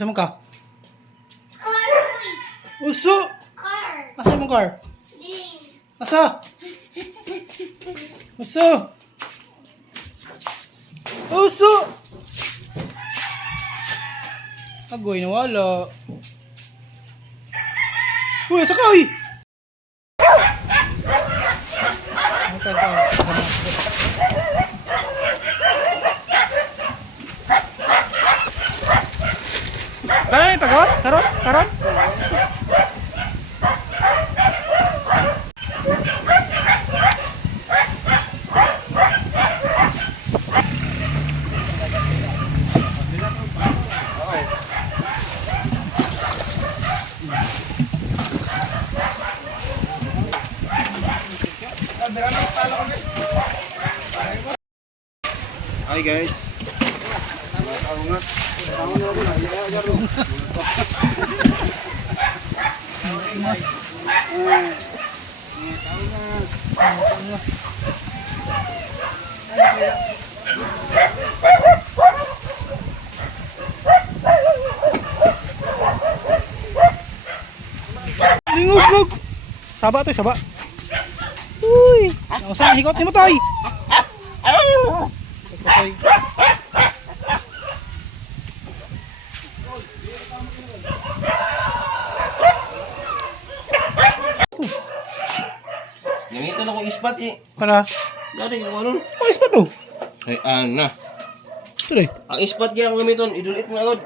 Asa mo ka? Car, boys. Uso! Car. Asa mo car? Ding. Asa? Uso! Uso! Agoy, nawala. Uy, asa ka, uy! Ay, pagos? Karon? Karon? Hi guys. Lingog. Saba to, saba. Uy, saan hikot ni mo toy? Toy. Ganito na ko ispat eh. Para, Dari ko ano? oh, ispat to. Ay, na. Tuloy. Ang ispat gyud ang gamiton, idulit mo agad.